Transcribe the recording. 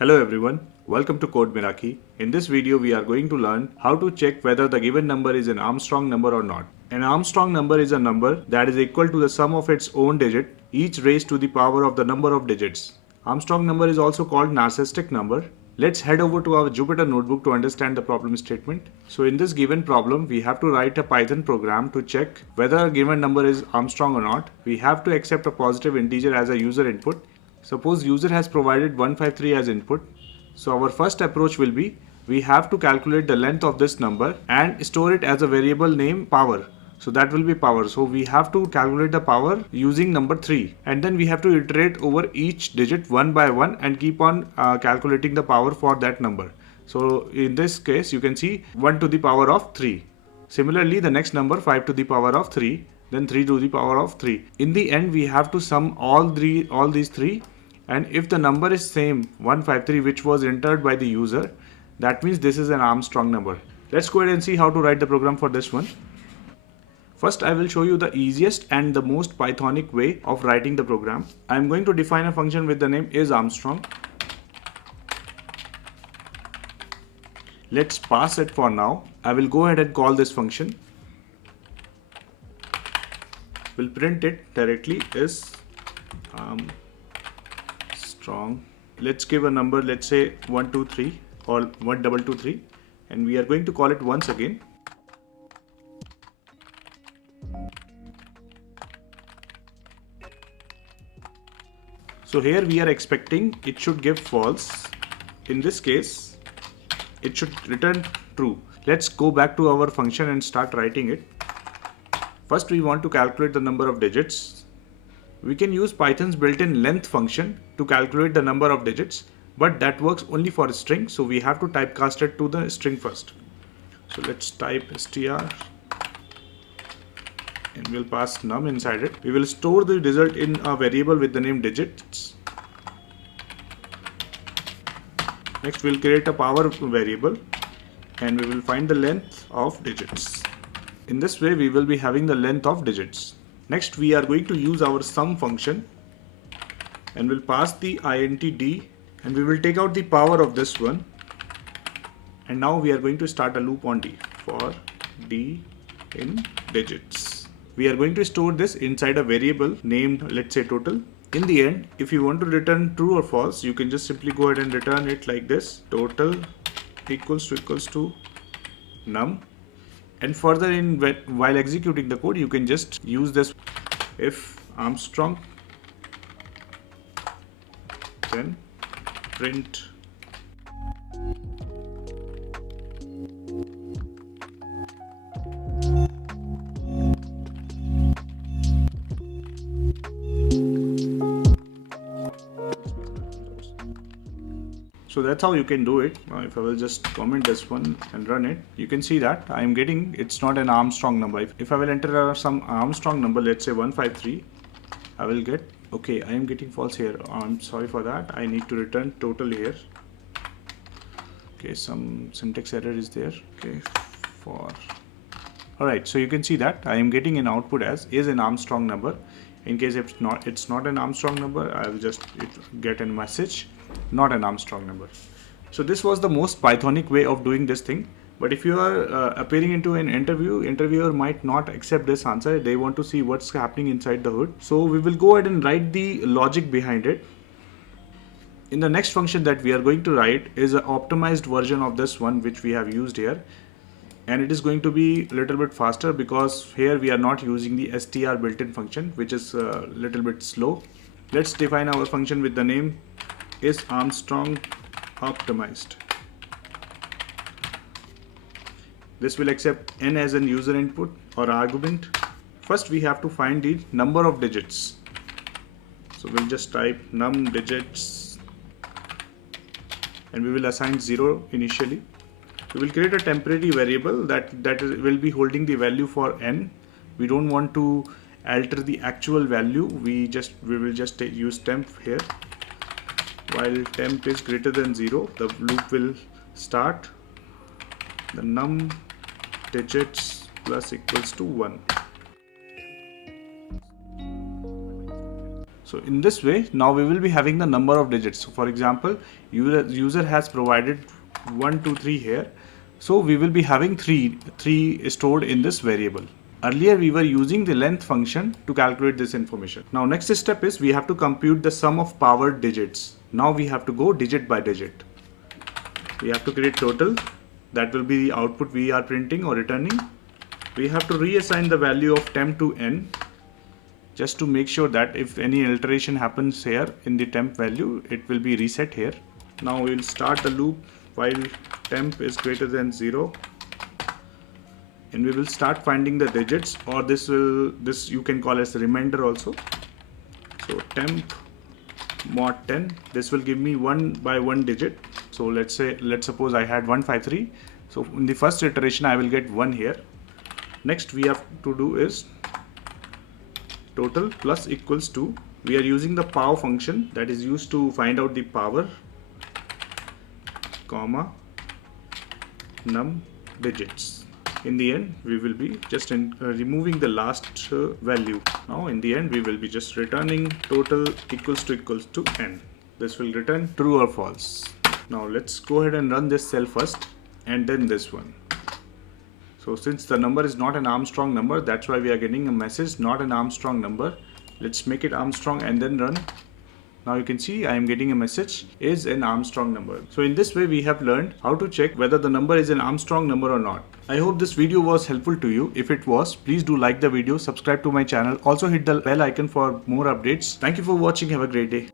Hello everyone, welcome to CodeMeraki. In this video we are going to learn how to check whether the given number is an Armstrong number or not. An Armstrong number is a number that is equal to the sum of its own digit, each raised to the power of the number of digits. Armstrong number is also called narcissistic number. Let's head over to our Jupyter notebook to understand the problem statement. So in this given problem, we have to write a Python program to check whether a given number is Armstrong or not. We have to accept a positive integer as a user input. Suppose user has provided 153 as input. So our first approach will be, we have to calculate the length of this number and store it as a variable name power. So that will be power. So we have to calculate the power using number 3, and then we have to iterate over each digit one by one and keep on calculating the power for that number. So in this case you can see 1 to the power of 3. Similarly, the next number 5 to the power of 3, then 3 to the power of 3. In the end we have to sum all these three, and if the number is same 153 which was entered by the user, that means this is an Armstrong number. Let's go ahead and see how to write the program for this one. First, I will show you the easiest and the most Pythonic way of writing the program. I am going to define a function with the name isArmstrong. Let's pass it for now. I will go ahead and call this function. We'll print it directly is Armstrong. Let's give a number, let's say 123 or 1223, and we are going to call it once again. So here we are expecting it should give false. In this case, it should return true. Let's go back to our function and start writing it. First, we want to calculate the number of digits. We can use Python's built-in length function to calculate the number of digits, but that works only for a string, so we have to typecast it to the string first. So let's type str and we'll pass num inside it. We will store the result in a variable with the name digits. Next we'll create a power variable and we will find the length of digits. In this way we will be having the length of digits. Next we are going to use our sum function and we'll pass the int d, and we will take out the power of this one, and now we are going to start a loop on d for d in digits. We are going to store this inside a variable named, let's say, total. In the end, if you want to return true or false, you can just simply go ahead and return it like this: total equals to num. And further while executing the code, you can just use this: if Armstrong, then print So that's how you can do it. If I will just comment this one and run it, you can see that I am getting, it's not an Armstrong number. If I will enter some Armstrong number, let's say 153, I will get, okay, I am getting false here. I'm sorry for that. I need to return total here. Okay, some syntax error is there. Okay, for, alright, so you can see that I am getting an output as is an Armstrong number. In case it's not an Armstrong number, I will just get a message not an Armstrong number. So this was the most Pythonic way of doing this thing. But if you are appearing into an interview, interviewer might not accept this answer. They want to see what's happening inside the hood. So we will go ahead and write the logic behind it. In the next function that we are going to write is an optimized version of this one which we have used here. And it is going to be a little bit faster because here we are not using the str built-in function, which is a little bit slow. Let's define our function with the name is Armstrong optimized. This will accept n as an user input or argument. First we have to find the number of digits. So we'll just type num digits and we will assign 0 initially. We will create a temporary variable that will be holding the value for n. We don't want to alter the actual value. We will just use temp here. While temp is greater than 0, the loop will start. The num digits plus equals to 1. So in this way, now we will be having the number of digits. So for example, user has provided 1, 2, 3 here. So we will be having three stored in this variable. Earlier we were using the length function to calculate this information. Now next step is we have to compute the sum of powered digits. Now we have to go digit by digit. We have to create total. That will be the output we are printing or returning. We have to reassign the value of temp to n, just to make sure that if any alteration happens here in the temp value, it will be reset here. Now we will start the loop while temp is greater than 0, and we will start finding the digits, or this you can call as a remainder also. So temp mod 10, this will give me 1 by 1 digit. So let's suppose I had 153. So in the first iteration I will get 1 here. Next we have to do is total plus equals to, we are using the pow function that is used to find out the power, comma, num digits. In the end we will be just removing the last value. Now in the end we will be just returning total equals to n. This will return true or false. Now let's go ahead and run this cell first and then this one. So since the number is not an Armstrong number, that's why we are getting a message not an Armstrong number. Let's make it Armstrong and then run. Now you can see I am getting a message is an Armstrong number. So in this way we have learned how to check whether the number is an Armstrong number or not. I hope this video was helpful to you. If it was, please do like the video, subscribe to my channel, also hit the bell icon for more updates. Thank you for watching. Have a great day.